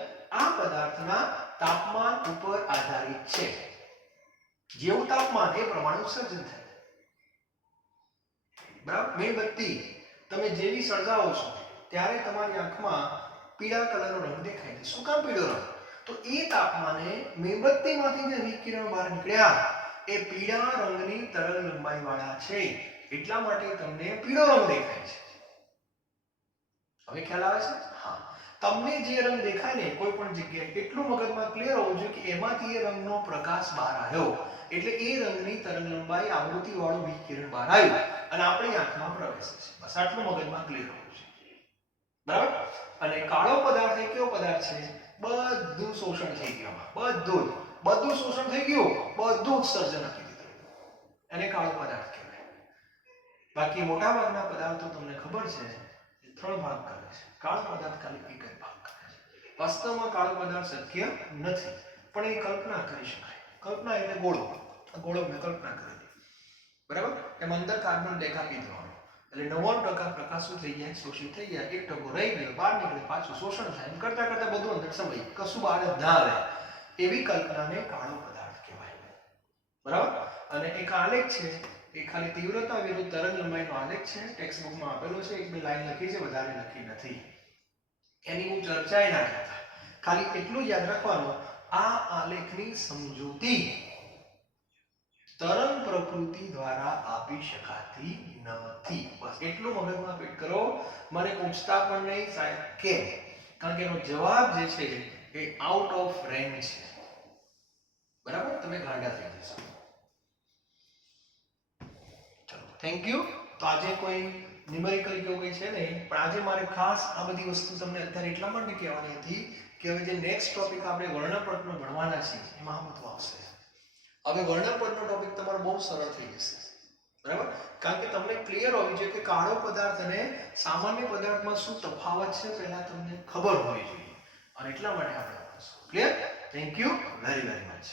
આ પદાર્થના તાપમાન ઉપર આધારિત છે. જેવું તાપમાન એ પ્રમાણે ઉત્સર્જન થાય. બરાબર, મીણબત્તી તમે જેવી સળગાવો છો ત્યારે તમારી આંખમાં પીળા કલરનો રંગ દેખાય છે. શું કામ પીળો રંગ? તો એ તાપમાને મીણબત્તીમાંથી જે વિકિરણ બહાર નીકળ્યા એ પીળા રંગની તરંગ લંબાઈ વાળા છે, એટલા માટે તમને પીળો રંગ દેખાય છે. હવે ખ્યાલ આવે છે? હા. તમને જે રંગ દેખાય ને કોઈ પણ જગ્યાએ, એટલું મગજમાં ક્લિયર હોવું જોઈએ કે એમાંથી એ રંગનો પ્રકાશ બહાર આવ્યો, એટલે એ રંગની તરંગ લંબાઈ આવૃત્તિ વાળું વિકિરણ બહાર આવ્યું અને આપણી આંખમાં પ્રવેશે છે. બસ આટલું મગજમાં ક્લિયર હોવું જોઈએ. બરાબર. અને કાળો પદાર્થ એ કેવો પદાર્થ છે? બધું શોષણ થઈ ગયું. બધું શોષણ થઈ ગયું, બધું ઉત્સર્જન આપી દીધું, એને કાળો પદાર્થ કહેવાય. બાકી મોટા ભાગના પદાર્થો તમને ખબર છે 3 ભાગ કરે છે. કાળો પદાર્થ ખાલી એક જ ભાગ કરે છે. વાસ્તવમાં કાળો પદાર્થ શક્ય નથી, પણ એ કલ્પના કરી શકાય. કલ્પના એટલે ગોળો મેં કલ્પના કરી. બરાબર, એમાં અંદર કાર્બન દેખાપી દેવાનો, એટલે 99% પ્રકાશ શું થઈ જાય, શોષિત થઈ જાય. 1% રહી ગયો, બહાર નીકળે, પાછું શોષણ થાય. એમ કરતા કરતા બધું અંદર સમાઈ, કશું બહાર જ ના આવે, એવી કલ્પનાને કાળો પદાર્થ કહેવાય. બરાબર. અને એક આલેખ છે એ ખાલી તીવ્રતા વિરુદ્ધ તરંગ લંબાઈનો આલેખ છે. ટેક્સ્ટ બુકમાં આપેલો છે, 1-2 લાઈન લખી છે, વધારે લખી નથી. એની હું ચર્ચાએ ના કરતા, ખાલી એટલું યાદ રાખવાનું, આ આલેખની સમજૂતી તરંગ પ્રકૃતિ દ્વારા આપી શકાતી નથી. બસ એટલું મગજમાં ફિટ કરો. મને પૂછતા પણ નહીં સાહેબ કેમ, કારણ કે એનો જવાબ જે છે એ આઉટ ઓફ રેન્જ છે. બરાબર, તમે ગાંડા થઈ જશો. ચલો, થેન્ક યુ. તો આજે કોઈ ન્યુમેરિકલ કેવું કંઈ છે નહીં, પણ આજે મારે ખાસ આ બધી વસ્તુ તમને અત્યારે એટલા માટે કહેવાની હતી કે હવે જે નેક્સ્ટ ટોપિક આપણે વર્ણપટનો ભણવાના છીએ એમાં બધું આવશે. હવે વર્ણપટનો ટોપિક તમારો બહુ સરળ થઈ જશે. બરાબર, કારણ કે તમને ક્લિયર હોવી જોઈએ કે કાળો પદાર્થ અને સામાન્ય પદાર્થમાં શું તફાવત છે, પહેલા તમને ખબર હોવી જોઈએ. અને એટલા માટે આપણે clear. Thank you very very much.